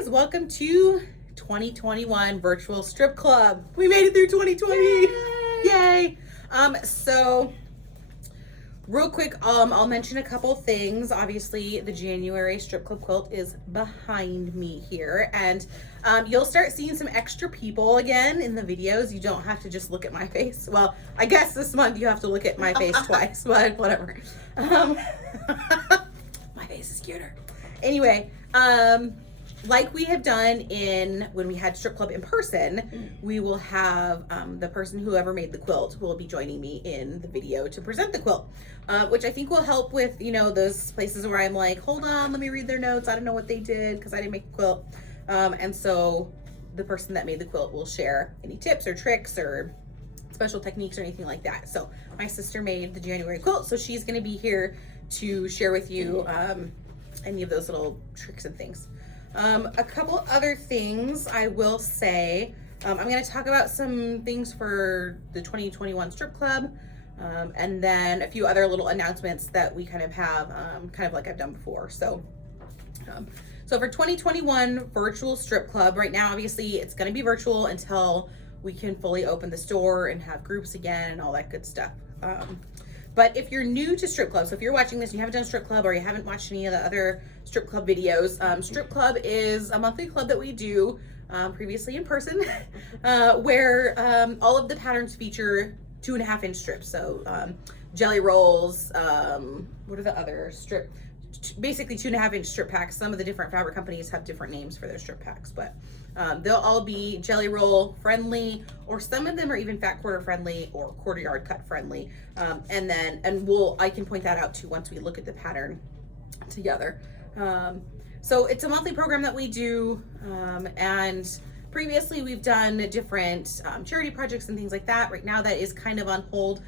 guys, welcome to 2021 Virtual Strip Club. We made it through 2020. Yay! So real quick, I'll mention a couple things. Obviously, the January strip club quilt is behind me here, and you'll start seeing some extra people again in the videos. You don't have to just look at my face. Well, I guess this month you have to look at my face twice, but whatever. My face is cuter. Anyway, like we have done when we had strip club in person, we will have the person whoever made the quilt will be joining me in the video to present the quilt, which I think will help with, those places where I'm like, hold on, let me read their notes. I don't know what they did because I didn't make the quilt. And so the person that made the quilt will share any tips or tricks or special techniques or anything like that. So my sister made the January quilt, so she's going to be here to share with you any of those little tricks and things. A couple other things I will say. I'm going to talk about some things for the 2021 strip club, and then a few other little announcements that we kind of have, kind of like I've done before. So for 2021 virtual strip club, right now, obviously it's going to be virtual until we can fully open the store and have groups again and all that good stuff. But if you're new to strip club, so if you're watching this and you haven't done strip club or you haven't watched any of the other strip club videos, strip club is a monthly club that we do previously in person, where all of the patterns feature 2.5-inch strips. So jelly rolls, what are the other basically 2.5-inch strip packs. Some of the different fabric companies have different names for their strip packs, but they'll all be jelly roll friendly, or some of them are even fat quarter friendly or quarter yard cut friendly. I can point that out too once we look at the pattern together. So it's a monthly program that we do, and previously we've done different charity projects and things like that. Right now that is kind of on hold.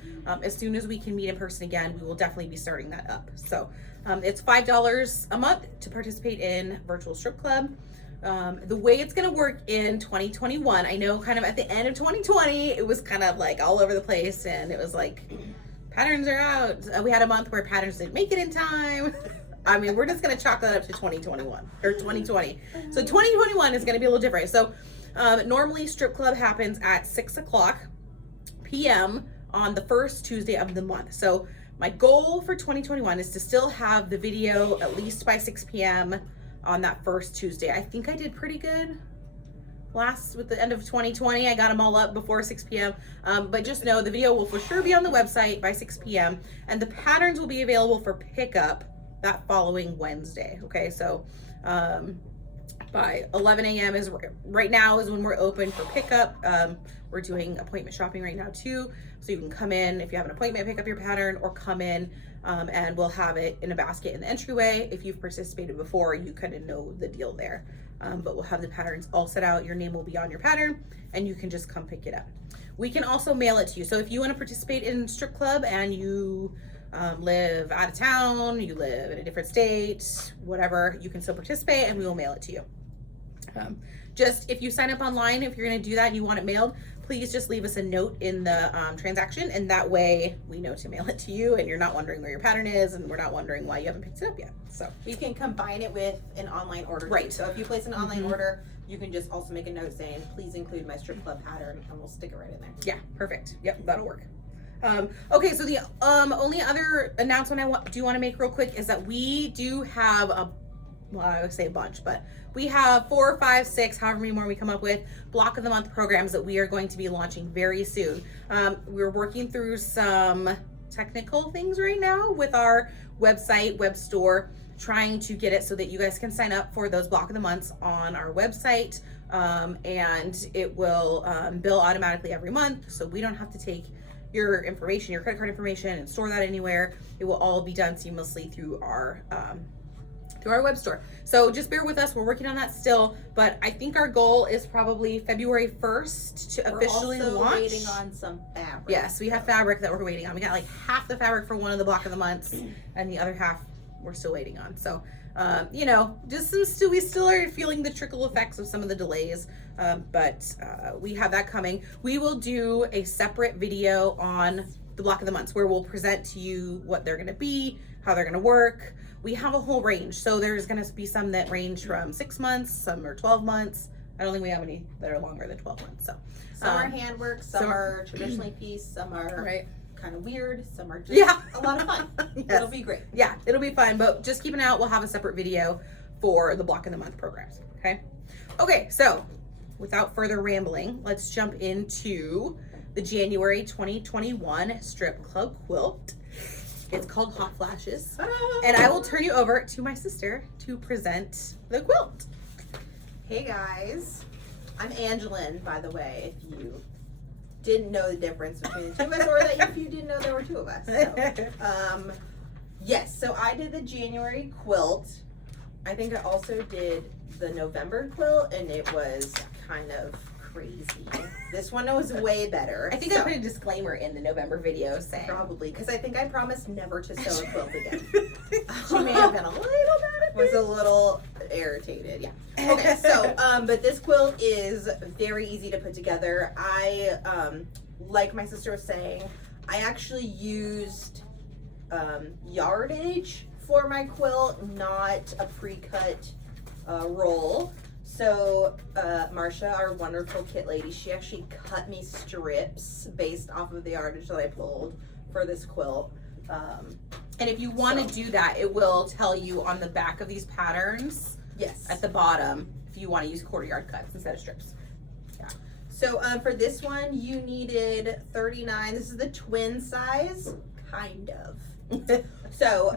As soon as we can meet in person again, we will definitely be starting that up. So it's $5 a month to participate in virtual strip club. The way it's going to work in 2021, I know kind of at the end of 2020, it was kind of like all over the place, and it was like, patterns are out. We had a month where patterns didn't make it in time. I mean, we're just going to chalk that up to 2021 or 2020. So 2021 is going to be a little different. So normally strip club happens at 6:00 p.m. on the first Tuesday of the month. So my goal for 2021 is to still have the video at least by 6 p.m. on that first Tuesday. I think I did pretty good with the end of 2020. I got them all up before 6 p.m. But just know the video will for sure be on the website by 6 p.m. and the patterns will be available for pickup that following Wednesday. Okay, so by 11 a.m. right now is when we're open for pickup. We're doing appointment shopping right now too, so you can come in if you have an appointment, pick up your pattern, or come in and we'll have it in a basket in the entryway. If you've participated before, you kind of know the deal there. But we'll have the patterns all set out. Your name will be on your pattern and you can just come pick it up. We can also mail it to you. So if you want to participate in strip club and you live out of town, you live in a different state, whatever, you can still participate and we will mail it to you. Just if you sign up online, if you're going to do that and you want it mailed, please just leave us a note in the transaction, and that way we know to mail it to you and you're not wondering where your pattern is and we're not wondering why you haven't picked it up yet. So you can combine it with an online order too. Right. So if you place an online order, you can just also make a note saying, please include my strip club pattern, and we'll stick it right in there. Yeah, perfect. Yep, that'll work. Okay, so the only other announcement I do want to make real quick is that we do have I would say a bunch, but we have 4, 5, 6, however many more we come up with, block of the month programs that we are going to be launching very soon. We're working through some technical things right now with our website, web store, trying to get it so that you guys can sign up for those block of the months on our website, and it will bill automatically every month, so we don't have to take your information, your credit card information, and store that anywhere. It will all be done seamlessly through our web store. So just bear with us. We're working on that still, but I think our goal is probably February 1st to officially launch. We're also waiting on some fabric. Yes, we have fabric that we're waiting on. We got like half the fabric for one of the block of the months, and the other half we're still waiting on. So, we still are feeling the trickle effects of some of the delays, but we have that coming. We will do a separate video on the block of the months where we'll present to you what they're going to be, how they're going to work. We have a whole range. So there's going to be some that range from 6 months, some are 12 months. I don't think we have any that are longer than 12 months. So some are handwork, some are traditionally pieced, some are kind of weird, some are just a lot of fun. Yes. It'll be great. Yeah, it'll be fun, but just keep an eye out. We'll have a separate video for the block of the month programs. Okay, so without further rambling, let's jump into the January 2021 strip club quilt. It's called Hot Flashes. And I will turn you over to my sister to present the quilt. Hey guys, I'm Angelyn, by the way, if you didn't know the difference between the two of us, or that if you didn't know there were two of us. So, yes, so I did the January quilt. I think I also did the November quilt, and it was kind of crazy. This one was way better. I think I put a disclaimer in the November video saying. Probably, because I think I promised never to sew a quilt again. She may have been a little bit at was a little irritated, yeah. Okay, so, but this quilt is very easy to put together. I, like my sister was saying, I actually used yardage for my quilt, not a pre-cut roll. So Marcia, our wonderful kit lady, she actually cut me strips based off of the yardage that I pulled for this quilt. And if you want to do that, it will tell you on the back of these patterns, yes, at the bottom, if you want to use quarter yard cuts instead of strips. Yeah. So for this one, you needed 39. This is the twin size, kind of. So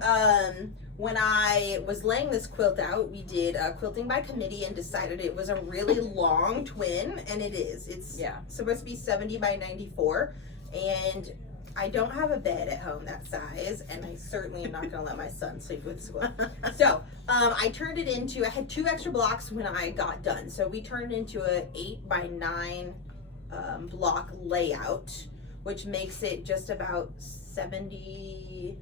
when I was laying this quilt out, we did quilting by committee and decided it was a really long twin, and it is. It's supposed to be 70 by 94, and I don't have a bed at home that size, and I certainly am not going to let my son sleep with this quilt. So I turned it into, I had 2 extra blocks when I got done, so we turned it into a 8 by 9 block layout, which makes it just about 70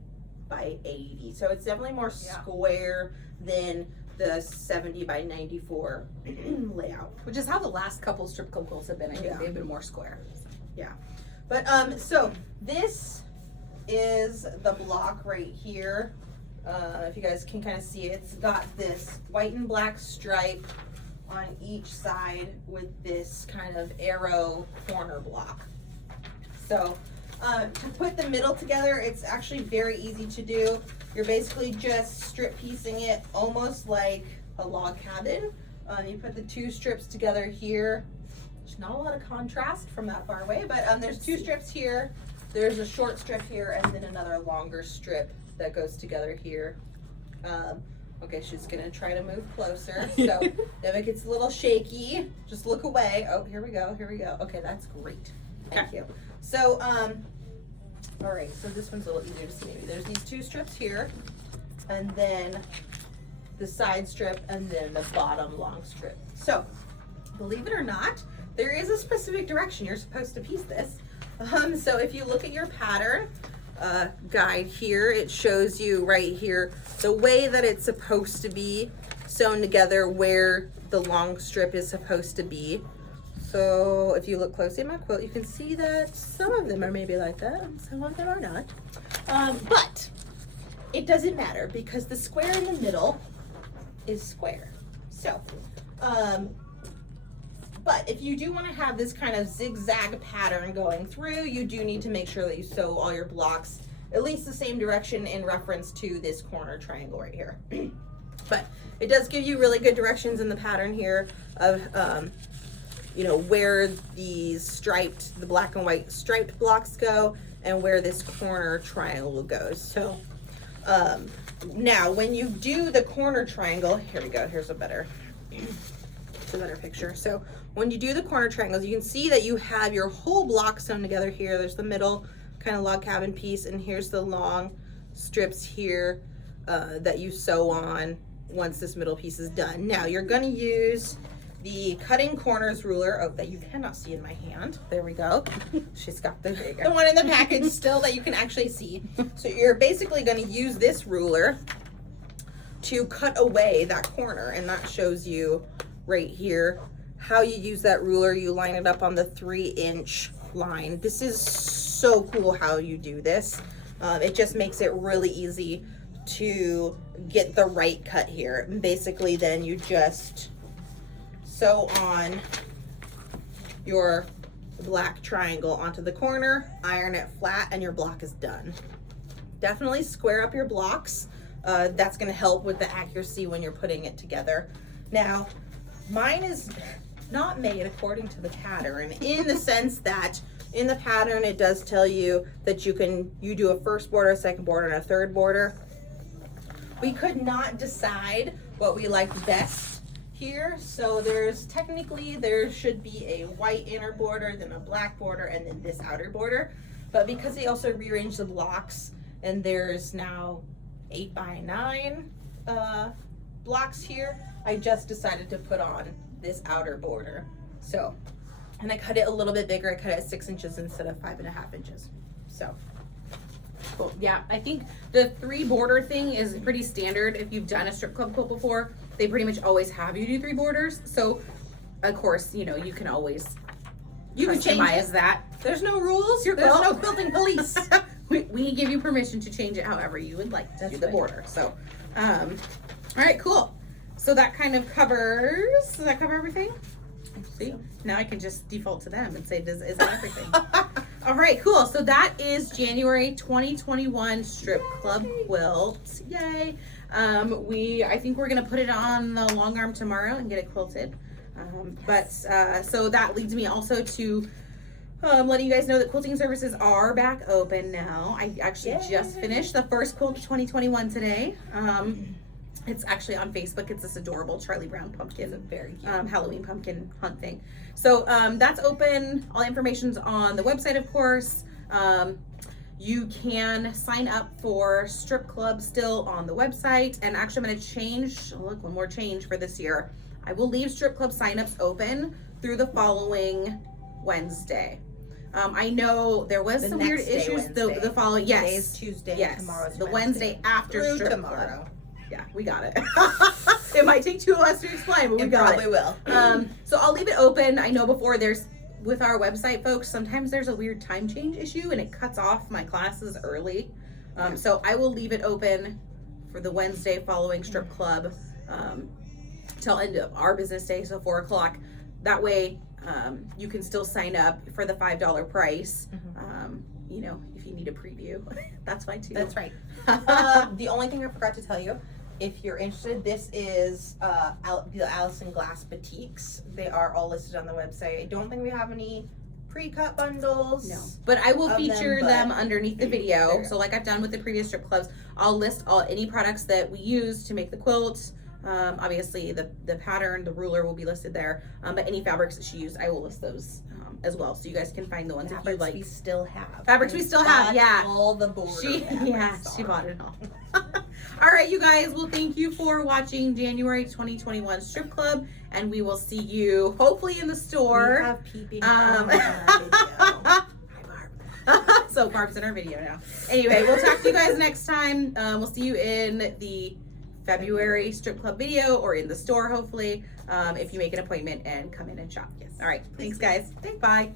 by 80. So it's definitely more square than the 70 by 94 layout. Which is how the last couple strip club quilts have been. I think they've been more square. Yeah. But so this is the block right here. If you guys can kind of see it, it's got this white and black stripe on each side with this kind of arrow corner block. So to put the middle together, it's actually very easy to do. You're basically just strip piecing it almost like a log cabin. You put the 2 strips together here. There's not a lot of contrast from that far away, but there's 2 strips here. There's a short strip here, and then another longer strip that goes together here. Okay, she's gonna try to move closer. So if it gets a little shaky, just look away. Oh, here we go, here we go. Okay, that's great. Thank you. So, all right, so this one's a little easier to see maybe. There's these 2 strips here, and then the side strip, and then the bottom long strip. So, believe it or not, there is a specific direction you're supposed to piece this. So if you look at your pattern guide here, it shows you right here the way that it's supposed to be sewn together, where the long strip is supposed to be. So if you look closely at my quilt, you can see that some of them are maybe like that, and some of them are not. But it doesn't matter, because the square in the middle is square. So, but if you do want to have this kind of zigzag pattern going through, you do need to make sure that you sew all your blocks at least the same direction in reference to this corner triangle right here. But it does give you really good directions in the pattern here of, you know, where these the black and white striped blocks go, and where this corner triangle goes. So now when you do the corner triangle, here we go, here's a better picture. So when you do the corner triangles, you can see that you have your whole block sewn together here. There's the middle kind of log cabin piece, and here's the long strips here that you sew on once this middle piece is done. Now you're going to use the cutting corners ruler, that you cannot see in my hand. There we go. She's got the one in the package still that you can actually see. So you're basically going to use this ruler to cut away that corner, and that shows you right here how you use that ruler. You line it up on the 3-inch line. This is so cool how you do this. It just makes it really easy to get the right cut here. Basically, then you just sew on your black triangle onto the corner, iron it flat, and your block is done. Definitely square up your blocks. That's going to help with the accuracy when you're putting it together. Now, mine is not made according to the pattern, in the sense that in the pattern it does tell you that you do a first border, a second border, and a third border. We could not decide what we liked best here, so there should be a white inner border, then a black border, and then this outer border. But because they also rearranged the blocks, and there's now 8 by 9 blocks here, I just decided to put on this outer border. So, and I cut it a little bit bigger. I cut it at 6 inches instead of 5.5 inches. So cool. Yeah, I think the 3 border thing is pretty standard. If you've done a strip club quilt before, they pretty much always have you do 3 borders. So of course, you know, you can always customize that. There's no rules. There's no quilting police. we give you permission to change it however you would like to do the border. So, all right, cool. So that kind of covers, does that cover everything? See, now I can just default to them and say, is that everything? All right, cool. So that is January 2021 Strip Club quilt. Yay. I think we're going to put it on the long arm tomorrow and get it quilted. So that leads me also to letting you guys know that quilting services are back open now. I actually just finished the first quilt of 2021 today. It's actually on Facebook. It's this adorable Charlie Brown pumpkin, very cute Halloween pumpkin hunt thing. So that's open. All the information's on the website, of course. You can sign up for Strip Club still on the website. And actually, I'm going to change. Look, one more change for this year. I will leave Strip Club signups open through the following Wednesday. I know there was some weird issues the following. Yes, today's Tuesday. Yes, tomorrow's the Wednesday after through Strip tomorrow. Club. Yeah, we got it. It might take 2 of us to explain, but we got it. Probably will. So I'll leave it open. I know before with our website, folks, sometimes there's a weird time change issue and it cuts off my classes early. So I will leave it open for the Wednesday following Strip Club till end of our business day, so 4 o'clock. That way, you can still sign up for the $5 price. You know, if you need a preview, that's fine too. That's right. The only thing I forgot to tell you, if you're interested, this is the Allison Glass Boutiques. They are all listed on the website. I don't think we have any pre-cut bundles. No, but I will feature them underneath the video. So like I've done with the previous strip clubs, I'll list any products that we use to make the quilt. Obviously the pattern, the ruler will be listed there, but any fabrics that she used, I will list those as well, so you guys can find the ones that you like. We still have. Fabrics we still have, yeah. All the border she bought it all. All right, you guys. Well, thank you for watching January 2021 Strip Club, and we will see you hopefully in the store. We have peeping Tom in our video. Hi, Barb. So Barb's in our video now. Anyway, we'll talk to you guys next time. We'll see you in the February Strip Club video or in the store, hopefully, if you make an appointment and come in and shop. Yes. All right. Thanks, guys. Bye.